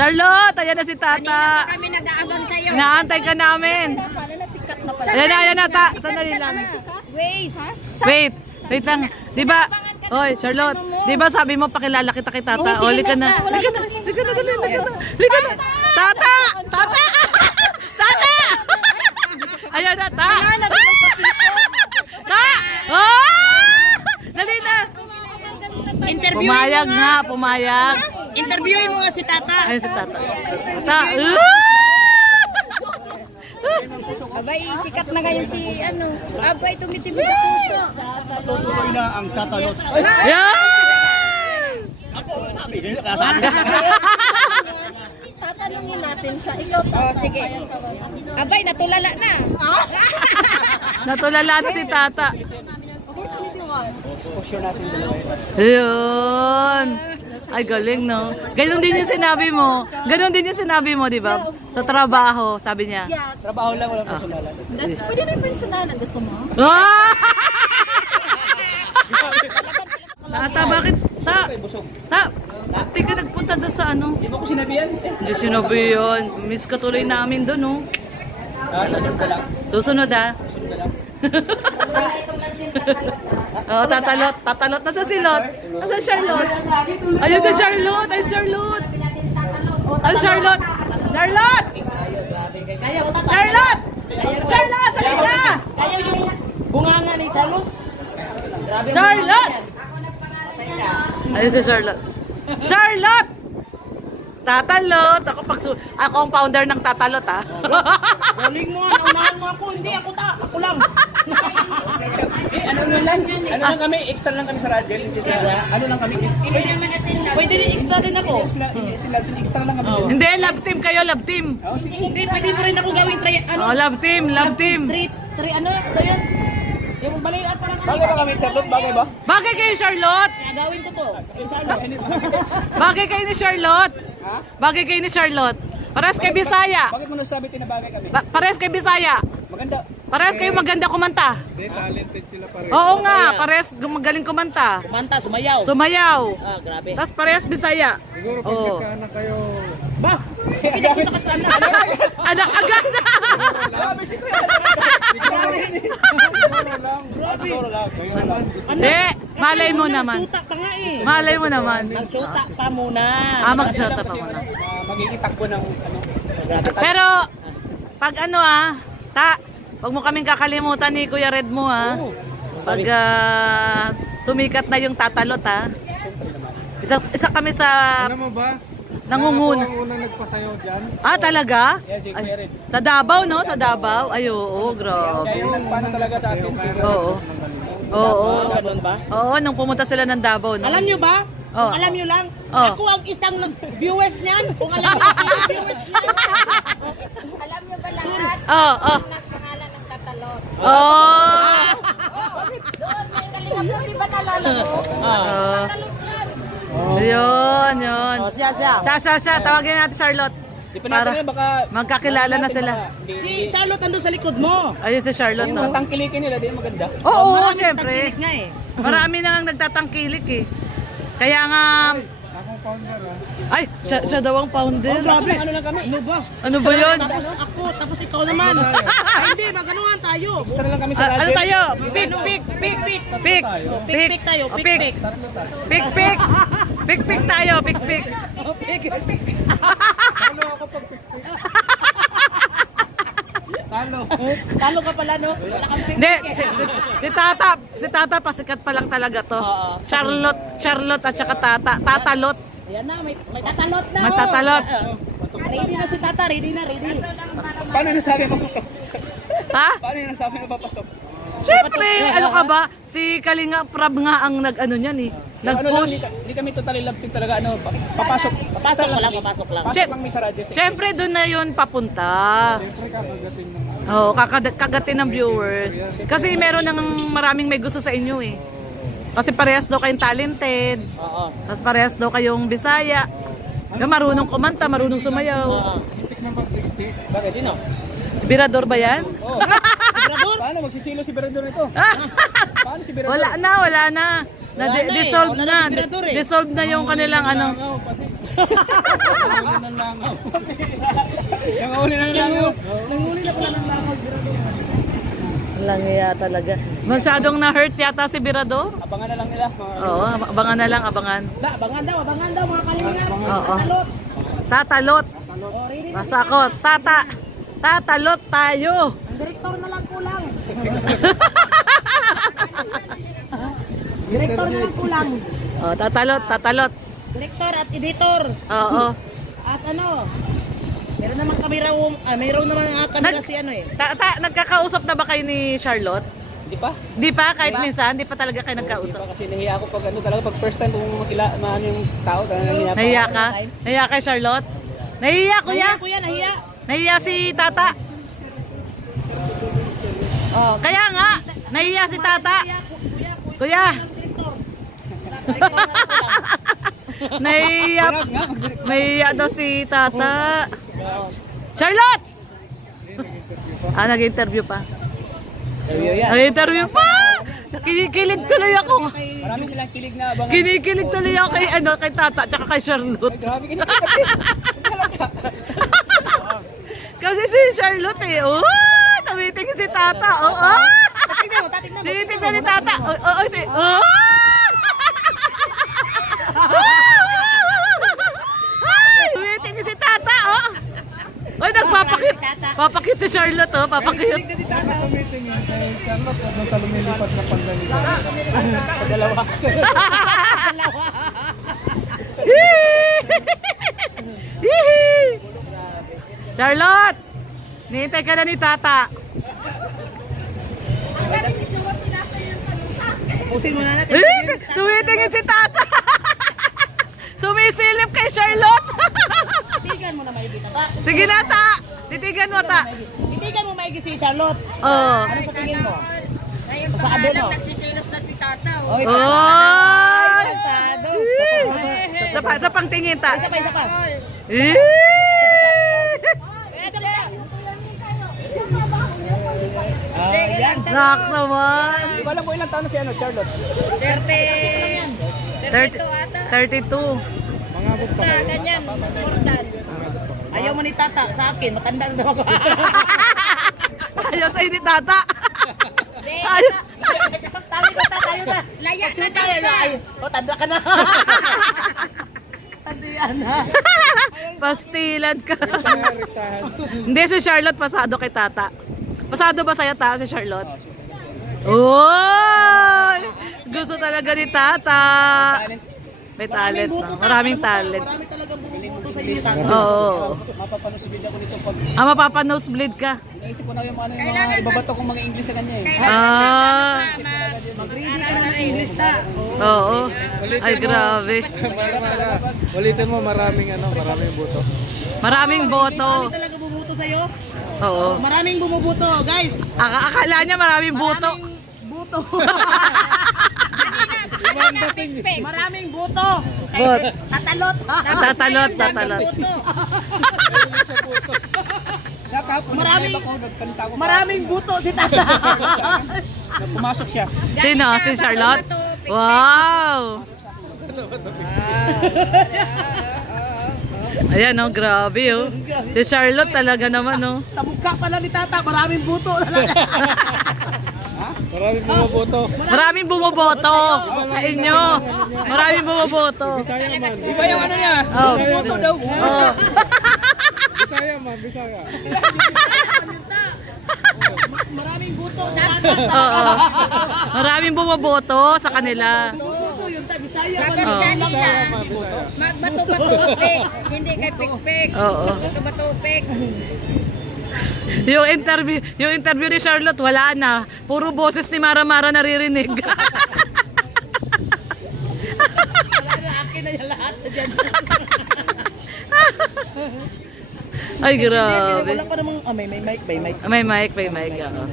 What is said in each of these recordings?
Charlotte, ayan na si Tata. Kanina pa kami nag-aabang sa'yo. Inaantay ka namin. Ayan na, sandali lang. Wait. Wait lang. Di ba, oy, Charlotte, di ba sabi mo pakilala kita kay Tata? O, lika na. Lika na. Tata! Tata! Tata! Ayan na, Ta! Ta! Oh! Dali na. Pumayag nga, pumayag. Interviewin mo nga si Tata. Ayan si Tata. Tata! Abay, sikat na ngayon si ano. Abay, tumitibig ang puso. Tutuloy na ang tatalot. Yan! Ako, sabi nila, kasabi. Tatanungin natin siya. Ikaw, oh, sige. Abay, natulala na. Natulala na si Tata. Exposure natin dalawa. Ayun. Ay, galing, no? Ganon din yung sinabi mo. Ganon din yung sinabi mo, di ba? Sa trabaho, sabi niya. Trabaho lang, walang personalan. Pwede rin personalan. Gusto mo? Ah! Tata, bakit? Bakit ka nagpunta doon sa ano? Hindi mo ko sinabihan? Hindi sinabi yun. Miss ka tuloy namin doon, no? Sasunod ka lang. Susunod, ah. Susunod ka lang. Oh, tatalot. Tatalot na sa silot. Nasa Charlotte. Ayun si Charlotte. Ay, Charlotte. Ay, Charlotte. Charlotte! Charlotte! Charlotte! Halika! Kaya yung bunganga ni Charlotte. Charlotte! Ayun si Charlotte. Charlotte! Tatalot. Ako ang founder ng Tatalot, ha? Galing mo, naunahan mo ako. Hindi, ako lang. Ano lang kami, extra lang kami sa radyo. Ano lang kami. Pwede din extra din ako. Sila din extra lang kami. Hindi, love team kayo, love team. Hindi, pwede mo rin ako gawin Oh, love team, love team. ano yan? Yung balayan parang Bagay ba kami, Charlotte? Bagay ba? Bagay kayo, Charlotte. gawin ko to. Bagay kayo ni Charlotte. Bagay kayo ni Charlotte. Pares kay Bisaya. Bakit mo nasabi tinabagay kami? Pares kay Bisaya. Maganda. Pares kayo maganda kumanta. Talented sila pares. Oo nga, pares magaling kumanta. Kumanta, sumayaw. Sumayaw. Grabe. Tapos pares Bisaya. Siguro pag nagkaanak kayo. Ba? Hindi ako nakasana. Anak agad na. Grabe si Kuya. Hindi, malay mo naman. Magsuta pa nga eh. Malay mo naman. Magsuta pa muna. Magsuta pa muna. Magigitak ko ng ano. Pero, pag ano huwag mo kaming kakalimutan ni Kuya Red mo, ha. Pag sumikat na yung Tatalot, ha. Isa kami sa Ano mo ba? nangunguna. Ako ang unang nagpasayaw dyan. Ah, talaga? Yes, si Kuya Red. Sa Davao, no? Sa Davao? Ay, oo, Siya grabe. yung nagpana talaga sa atin. Oo. Oo. Ganun ba? Oo, nung pumunta sila ng Davao, no? Alam nyo ba? Oh. Alam nyo lang, Oh. ako ang isang viewers niyan. Kung alam nyo kasi yung viewers niyan. Alam nyo ba lahat? Oo, oo. Nagpangalan ng Tatalot. Oo. Doon, may kalingap mo, di ba nalala mo? Oo. Yun, yun. Siya. Tawagin natin Charlotte. Di pa natin yan, baka magkakilala na sila. Si Charlotte andun sa likod mo. Ayun si Charlotte, no? tangkilikin nila, di maganda. Oo, syempre. Nga eh. Marami na nga nagtatangkilik, eh. Kaya nga... Ay, siya daw ang founder. Grabe. Ano lang kami? Ano ba? Ano ba yun? Tapos ako, tapos ikaw naman. Ay, hindi, maganuhan tayo. Extra lang kami sa radyo. Ano tayo? Pick tayo, Oh, pick. Pick tayo, pick. Talo ako pag Talo. Talo ka pala, no? Wala kang pick. Hindi, si Tata pasikat pa lang talaga to. Charlotte at saka Tatalot. Yan na, may tatalot na. May tatalot. Ready na si Tata, ready. Paano nasabi mapapasok? Ha? Paano nasabi mapapasok? Siyempre, ano ka ba? Si Kalinga Prab nga ang nag-ano niyan, eh. Ano lang, Nag-push. hindi kami totally love team talaga. Ano, papasok. Papasok lang. Pasok lang may sa radyo. Siyempre, doon na yun papunta. Oo, kagatin ng viewers. Kasi meron nang maraming may gusto sa inyo, eh. Kasi parehas daw kayong talented. Oo. Tapos parehas daw kayong Bisaya. Marunong kumanta, marunong sumayaw. Bakit yun? Birador ba yan? Oh. Paano magsisilo si Berador ito? Paano si Berador? Wala na. Dissolve Wala na. na si Birador, eh. Dissolve na yung kanilang ano. Nanguli ng langaw. Nanguli ng langaw. Nanguli na pala ng langaw. Langya talaga. Masyadong na-hurt yata si Birado. Abangan na lang nila. Oo, abangan na lang, abangan. Abangan daw mga kalinga. Oo. Talot. Tatalot. Oh, ready? Masakot. Tatalot tayo. Ang direktor na lang kulang. Direktor na lang kulang. Oh, tatalot. Direktor at editor. Oo. At ano? Meron naman kamera, mayroon naman kamera si ano eh. Nagkakausap na ba kayo ni Charlotte? Hindi pa. Di pa, kahit minsan, di pa talaga kayo nagkausap. Kasi nahiya ako pag ano talaga, pag first time kung maano yung tao, talaga nahiya pa. Nahiya ka? Nahiya kay Charlotte? Nahiya, kuya? Kuya, nahiya. Nahiya si Tata? Oh, Kaya nga, nahiya si Tata. Kuya, nahiya daw si Tata. Charlotte! Nag-interview pa. Nag-interview pa! Kinikilig tuloy ako. Marami silang kilig na abangan. Kinikilig tuloy ako kay Tata tsaka kay Charlotte. Grabe kinikilig. Kasi si Charlotte tumitingin si Tata. Tinitingnan ni Tata. Tumitingin si Tata. Papakit si Charlotte. Papakit. Charlotte, sa lumilipat na pandalita. Sa dalawa. Charlotte! Nihintay ka na ni Tata. pusin mo na natin. Tumitingin si Tata. Sumisilip kay Charlotte. Titigan mo na maigi, Tata. Sige na, Ta. Titigan mo, Ta. Titigan mo maigi si Charlotte. Oo. Ano sa tingin mo? Pasado mo. Nagsisilos na si Tata. Oy, Oy! pasado. Sa pangtingin, Ta. Isa pa. Eh! Yan. Naksaman. Di ba alam ko ilang taon na si Charlotte? 32. Mga gusto ko. Ganyan, mortal. Ayaw mo ni Tata sa akin, matanda na daw ako. Ayaw sa'yo ni Tata. Ayaw. Sabi ko, Tata, ayaw na. Layak na Tayo na. O, tanda ka na. Tandiyan na. Pastilan ka. Hindi, si Charlotte pasado kay Tata. Pasado ba sa'yo, Ta, si Charlotte? Oy! Gusto talaga ni Tata. May talent, no? Maraming talent. Marami talagang bumubuto sa iyo, Tata. Oo. Mapapanusibid ako nito pag Mapapanosebleed ka. naisip ko na yung ano yung mga ibabato kong mga English sa kanya eh. Mag-ready ka na ng English, Ta. Oo. Ay, grabe. Ulitin mo maraming buto. Maraming boto. Marami talaga bumubuto sa iyo. Oo. Maraming bumubuto, guys. Akala niya maraming boto. Buto. Maraming buto. Bot. Tatalot. Tatalot. Maraming buto si Tata. Pumasok siya. Sino? Si Charlotte? Wow! Ayan, oh, grabe, oh. Si Charlotte talaga naman, oh. Sa mukha pala ni Tata, maraming buto. Maraming bumoboto. Maraming bumoboto sa inyo. Maraming bumoboto. Iba yung ano niya. Oh. Bumoboto daw. Oh. Bisaya man, Bisaya. Maraming buto si Tata. Oo. Maraming bumoboto sa kanila. Buto yun, Bisaya. Magbato-batupik. Hindi kay pikpik. Oo. Bato-batupik. Yung interview ni Charlotte, wala na. Puro boses ni Mara naririnig. Wala na, akin na yung lahat na dyan. Ay, grabe. Wala pa namang, may mic. May mic. Oo.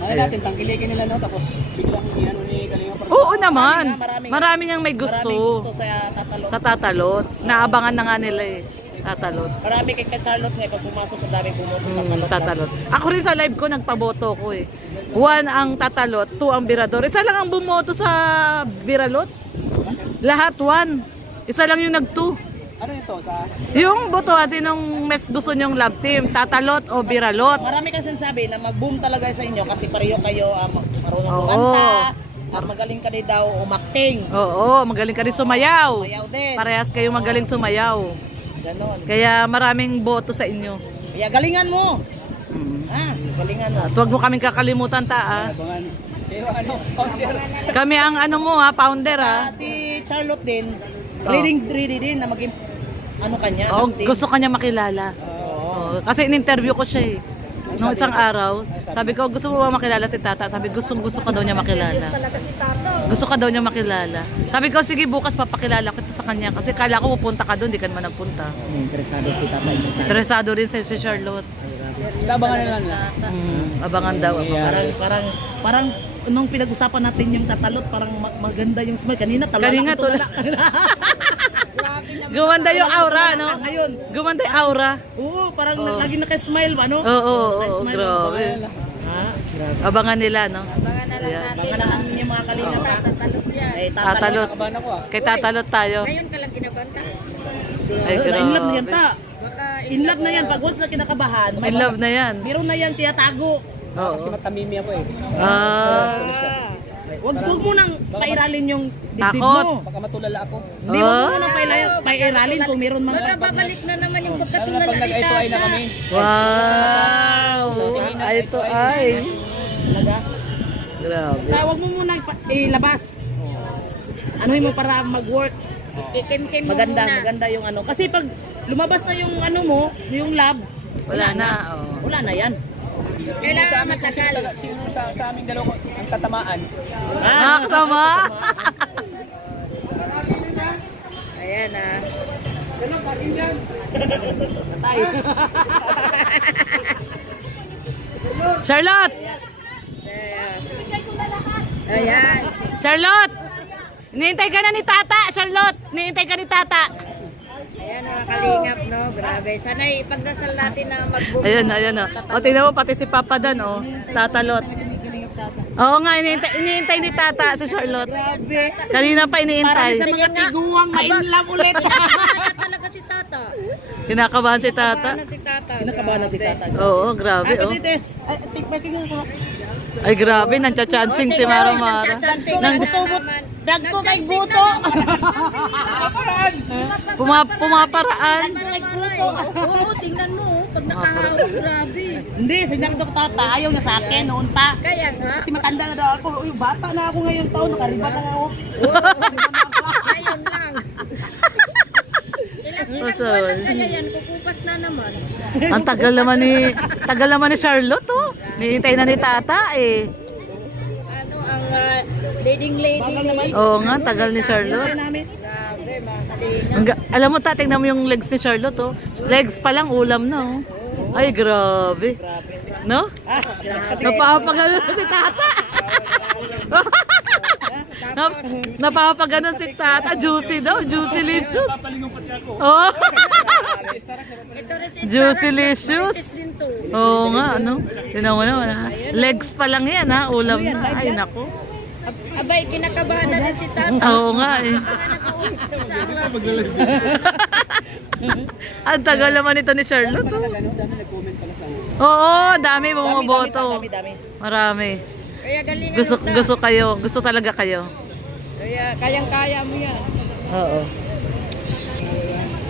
Ay natin, tangkilikin nila no, tapos biglang ano ni Kalinga Prab. Oo naman. Maraming ang may Maraming gusto gusto sa Tatalot. sa Tatalot. Naabangan na nga nila eh. Tatalot. Marami kay Charlotte nga, pag pumasok sa daming bumoto sa Tatalot. Ako rin sa live ko, nagpaboto ko eh. 1 ang Tatalot, 2 ang Birador. Isa lang ang bumoto sa Biralot. Lahat 1. Isa lang yung nag-2. Ano ito? Sa... Yung botohan, sinong mas gusto nyong love team? Tatalot o Biralot? Marami kasi sabi na mag-boom talaga sa inyo kasi pareho kayo marunong Oo. kumanta, magaling ka din daw umakting. Oo, magaling ka rin sumayaw. Mayaw din. Parehas kayo magaling sumayaw. Ganon. Kaya maraming boto sa inyo. Kaya galingan mo. Galingan mo. At huwag mo kaming kakalimutan ta. Abangan. Pero ano? Founder. Kami ang ano mo ha, founder ha. Si Charlotte din, ready din na maging ano kanya. Oo, acting. gusto kanya makilala. Oo, kasi in-interview ko siya eh. Nung isang araw, sabi ko, gusto mo ba makilala si Tata? Sabi, gusto ka daw niya makilala. Gusto ka daw niya makilala. Sabi ko, sige, bukas papakilala kita sa kanya. Kasi kala ko pupunta ka doon, di ka naman nagpunta. Interesado si Tata. Interesado rin si Charlotte. Basta abangan na lang. Abangan daw. Parang nung pinag-usapan natin yung tatalot, parang maganda yung smile. Kanina Kanina tulala. Gumanda yung aura, no? Ngayon. Gumanda yung aura. Oo, parang lagi naka-smile ba, no? Oo, grabe. Grabe. Abangan nila, no? Abangan na lang natin. Baka na lang yung mga kalinga. Tatalot yan. Ay, Tatalot. Kabahan ako ah. Kay tatalot tayo. Ngayon ka lang kinabanta. Ay, In love na yan, grabe. ta. Baka In love na yan. Pag once na kinakabahan, In love na yan. meron na yan tiyatago. Oo. Kasi matamimi ako eh. Huwag mo nang pairalin yung dibdib Takot. mo. Baka matulala ako. Hindi mo nang pairalin kung meron baka mga babalik na naman yung Lalo pagkatulala na pag ni nag-eye-to-eye na Tata. kami. Wow! Ay, ito ay. talaga. Grabe. Kaya huwag mo muna ilabas. Ano mo para mag-work. Ikim-kim mo Maganda, muna. maganda yung ano. Kasi pag lumabas na yung ano mo, yung lab, Wala na. Oh. wala na yan. Kailangan matasal. Sino sa aming dalawa ang tatamaan? Nakakasama. Ayan ah. Charlotte! Ayan. Charlotte! Hinihintay ka na ni Tata, Charlotte! Hinihintay ka ni Tata. Ayan mga kalingap, no? Grabe. Sana ipagdasal natin na mag-boom. Ayun o. O, tingnan mo, pati si Papa Dan, o. Tatalot. Oo nga, hinihintay ni Tata si Charlotte. Grabe. Kanina pa Para hinihintay. sa mga tiguang ma-inlove ulit. Kinakabahan talaga si Tata. Kinakabahan si Tata. Si Tata. Kinakabahan na si Tata. Oo, grabe, Ay, oh. patite. Ay, tingnan ko. Ay, grabe, nancha-chancing si Mara Mara. Dag ko kay buto. Pumaparaan. Oo, tingnan mo. Pag nakahawak, grabe. Hindi, sinabi ko Tata, ayaw niya sa akin noon pa. Kaya nga. Kasi matanda na daw ako. Uy, bata na ako ngayon taon, nakariba na ako. Ayun lang. Ilang buwan lang kaya yan, kukupas na naman. Ang tagal naman ni Charlotte, oh. Nihintay na ni Tata, eh. Ano ang leading lady. Bagal naman. Oo nga, tagal ni Charlotte. Namin. Grabe, mga kalingap. Alam mo, tingnan mo yung legs ni Charlotte, oh. Legs pa lang, ulam na, oh. Ay, grabe. No? Napapagano si Tata. Napapagano si Tata. Juicy daw, juicy-licious. Oh. Juicy-licious. Oo nga, ano? Tingnan mo naman, ha? Legs pa lang yan, ha? Ulam na. Ay, nako. Abay, kinakabahan na rin si Tata. Oo nga, eh. Ang tagal naman ito ni Charlotte, oh. Oo, dami bumoboto. Dami. Marami. Kaya galingan Gusto kayo. Gusto talaga kayo. Kaya kayang-kaya mo yan. Oo.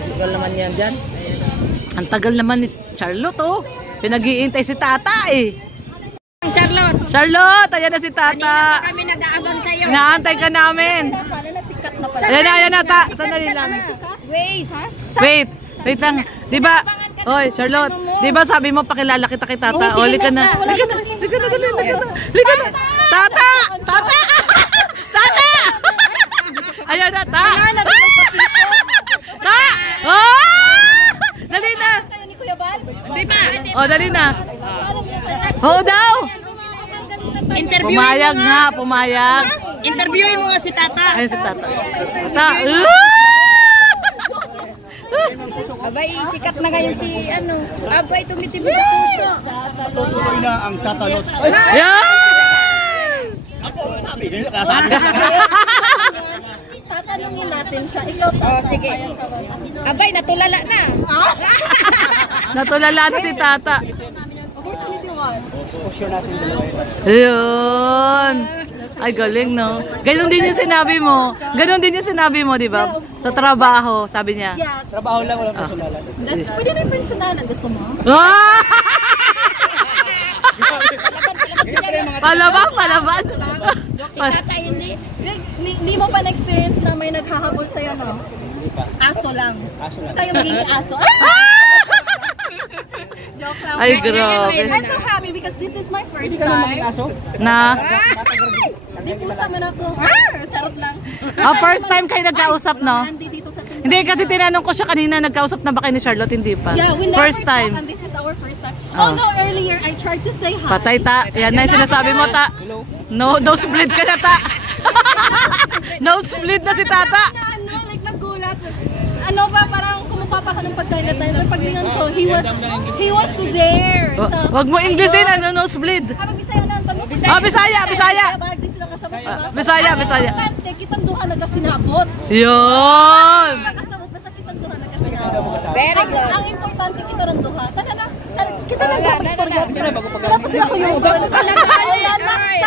Tagal naman yan dyan. Ang tagal naman ni Charlotte, oh. Pinag-iintay si Tata, eh. Charlotte, Charlotte, ayan na si kanina Tata. pa kami nag-aabang sa'yo. Inaantay ka namin. Ayan na, sandali lang. Wait, ha? Wait lang. Di ba, oy, Charlotte, di ba sabi mo pakilala kita kay Tata? O, lika na. Lika na. Tata! Tata! Tata! Ayan na, Ta! Ta! Oh! Dali na. Di ba? O, dali na. Oo daw. Pumayag nga, pumayag. Interviewin mo nga si Tata. Ayun si Tata. Tata! Abay, sikat na ngayon si ano. Abay, tumitibig ang puso. Tutuloy na ang tatalot. Yan! Ako, sabi nila kasabi. Tatanungin natin siya. Ikaw, Oh, sige. Abay, natulala na. Natulala na si Tata. opportunity one. Exposure natin dalawa yun. Ayun. Ay, galing, no? Ganon din yung sinabi mo. Ganon din yung sinabi mo, di ba? Sa trabaho, sabi niya. Yeah, Trabaho lang, walang personalan. that's pwede rin personalan. Gusto mo? Ah! Palaban, palaban. Hindi mo pa na-experience na may naghahabol sa'yo, no? Aso lang. Aso lang. Tayo magiging aso. Joke lang. Ay, grabe. I'm so happy because this is my first Hindi ka naman time. aso? Na, Di pusa man ako. Charot lang. first time kayo nagkausap, no? Nandito sa Tinder. Hindi, kasi tinanong ko siya kanina, nagkausap na ba kayo ni Charlotte? Hindi pa. Yeah, we never First talked time. and this is our first time. Oh. Although earlier I tried to say hi. Patay, Ta. Yan na yung sinasabi mo, Ta. No, no split ka na, Ta. No split na si Tata. Na like nagulat. Ano ba, parang kumuha pa ka ng pagkain na tayo. Paglingan ko, he was there. So, Wag mo Englishin, ano, no split. habang Bisaya na ang tanong. Ah, Bisaya, Bisaya. Di sila kasabot, diba? Bisaya, Bisaya. Importante, kitang duha nagkasinabot. Yun. Nakasabot, basta kitang duha nagkasinabot. Very good. Ang importante, kita rin duha. Tana na. Kita lang Wala, dapat wala, istorya. Hindi na, bago pag Wala to sila ko yung ulan na.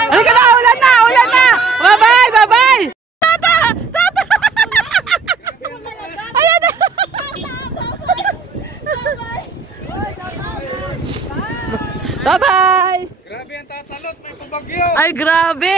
Halika na, ulan na, ulan na. Bye-bye, bye-bye. Tata, Tata. Ayan na. Bye-bye. Grabe ang tatalot, may pabagyo. Ay, grabe.